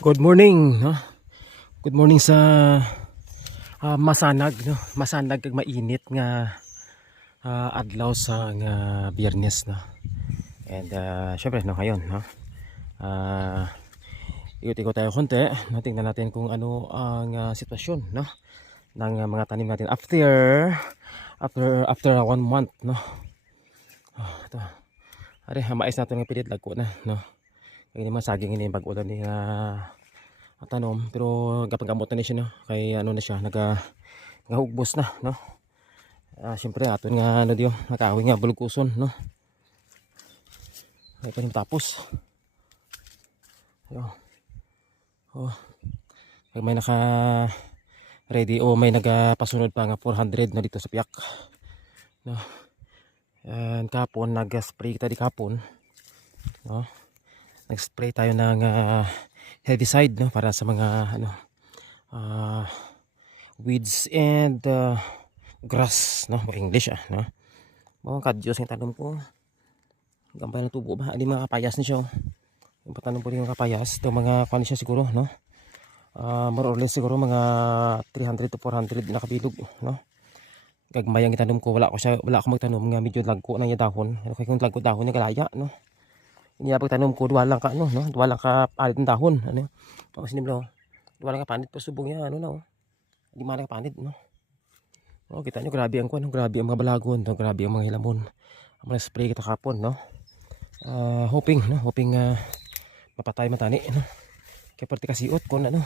Good morning, no? Good morning sa masanag, no? Masanag kag mainit nga adlaw sa nga Biyernes, no? And syempre no ngayon, no? Ikot-ikot tayo konti, no? Tingnan natin kung ano ang sitwasyon, no? Ng mga tanim natin after 1 month, no? Ito. Are, mais natin nga pilit lagko na, no? Kaya naman saging ini bag-ulan ni tanom, pero gapagamot na siya, no? Kay ano na siya, nagahugbos na, no? Siyempre aton nga ano diyo, nakaawing nga bulguson, no? Ay pa tapos. Oh. Kay may naka ready o may nagapasunod pa nga 400 na dito sa piyak, no? And kapon nag-spray tadi kapon, no? Nag-spray tayo ng herbicide, no, para sa mga ano weeds and grass, no, English no. Mga kadyos yung tanong ko. Gambay ng tubo ba? Hindi mga kapayas na siya. Yung patanong po rin yung kapayas. Ito mga kwan siya siguro, no. More or less siguro mga 300 to 400 na kabilog, no. Gagmay ang itanong ko, wala ako magtanom nga medyo lagko na yung dahon. Kaya kung lagko dahon yung kalaya, no. Hindi na pagtanom ko, duwa lang ka, no, duwa lang ka palit ng dahon, ano. Tapos sinimlo, duwa lang ka panit, pasubong niya, ano, no. Hindi man ka panit, no. Oh, kita nyo, grabe ang kwan, grabe ang mga balagon, no? Grabe ang mga hilamon. Ang mga spray kita kapon, no. Hoping mapatay matani, no. Kaya parte kasiot kung ano,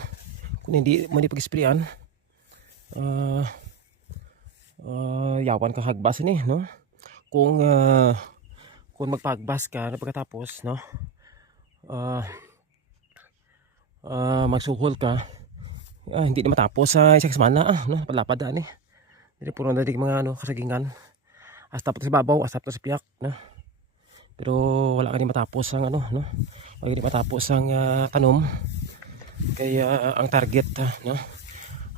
kung hindi mo pag-sprayan, yawan ka hagbas ni, no. Kung magpagbas ka na pagkatapos, no, magsuhol ka, hindi na matapos sa isang semana, no, palapad na ni. Hindi puro na mga ano, kasagingan. Hasta pa sa babaw, hasta pa sa piyak, no. Pero wala ka din matapos ang ano, no. Wala ka din matapos ang tanom. Kaya ang target, no.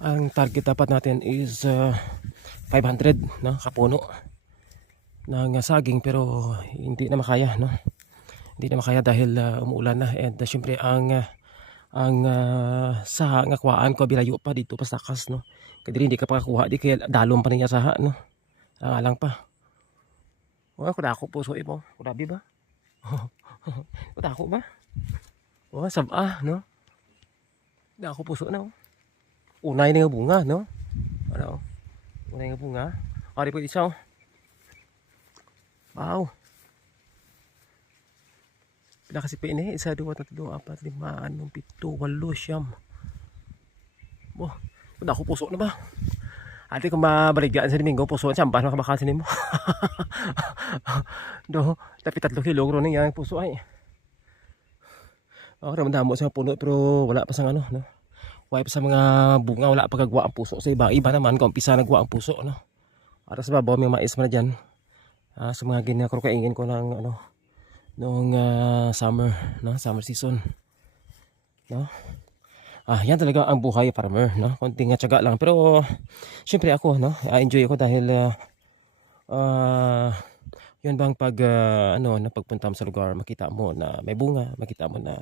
Ang target dapat natin is 500, no, kapuno ng saging, pero hindi na makaya, no. Hindi na makaya dahil umuulan na, and syempre ang saha nga kuhaan ko bilayo pa dito pa sa takas, no. Kaya hindi ka pakakuha di kaya dalom pa niya saha, no. Alang pa. Oh, kudako puso mo. Kudabi ba? Kudako ba? Oh, sabah, no. Kudako puso na, oh. Unay na nga bunga, no. Ano? Unay nga bunga. Ari po isa, oh. Wow. Pila kasi pa ini, 1, 2, 3, 4, 5, 6, 7, 8, 9. Oh, kudako puso na ba? Ate kung mabaligyan sa Domingo, puso ang siyambas, makabakasin mo. Do, tapi 3 kilo ro niya ang puso ay. Ramdam mo sa puno pero wala pa sang ano, no. Wala pa sa mga bunga, wala pa kagwa ang puso sa iba. Iba naman kung umpisa nagwa ang puso, no. Para sa babaw may mais man diyan. Sa mga ginakaingin ko ng ano noong summer, no, summer season, no. Yan talaga ang buhay farmer, no. Konting tiyaga lang pero syempre ako, no, enjoy ako dahil yun bang pag ano na pagpunta mo sa lugar, makita mo na may bunga, makita mo na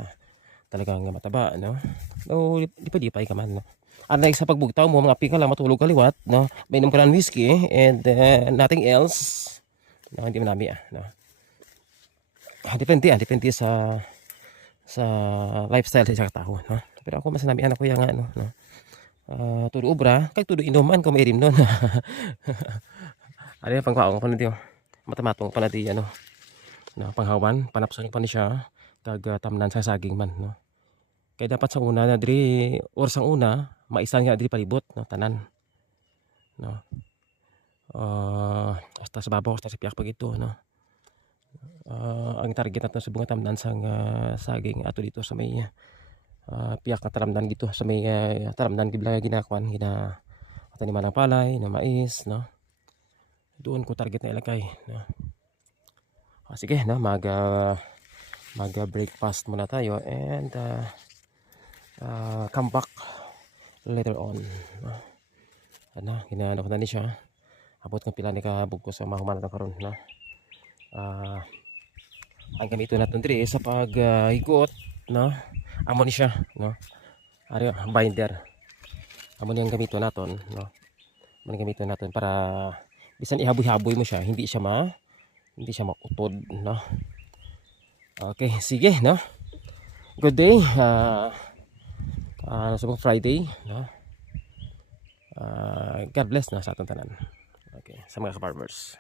talagang mataba, no. No, di pa ka man, no. Unlike sa pagbugtaw mo, mga pika lang matulog kaliwat, no. Mainom ka ng whiskey and nothing else. No, hindi manami, no. Depende sa lifestyle sa isang tao, no. Pero ako mas namihan ako yang ano, no. Tudo obra, kay tudo inuman ko mairim nun. Ano yung pangkaong pa na diyo. Matamatong pa na di ano. No, panghawan, panapson pa ni siya kag tamnan sa saging man, no. Kaya dapat sa una na diri or sang una, maisan nga diri palibot, no, tanan. No. Hasta sa babaw, hasta sa piyak pag ito, no. Ang target natin sa bunga tamnan sang saging ato dito sa may piyak na talamdan dito sa may talamdan gibla ginakwan taniman ng palay na mais, no. Doon ko target na ilagay, no. Sige, no, mag breakfast muna tayo and come back later on, no. Ano, ginano ko na ni siya. Abot ng pila ni kabug ko sa mahuman na karon, no. Ang gamito natin diri sa paghigot no? Amo ni siya, no? Ari binder. Amo ni ang gamiton naton, no? Amo ni gamiton naton para bisan ihaboy-haboy mo siya, hindi siya mautod, no? Okay, sige, no? Good day. Sa mga Friday, no? God bless na sa atong tanan. Okay, sa mga farmers.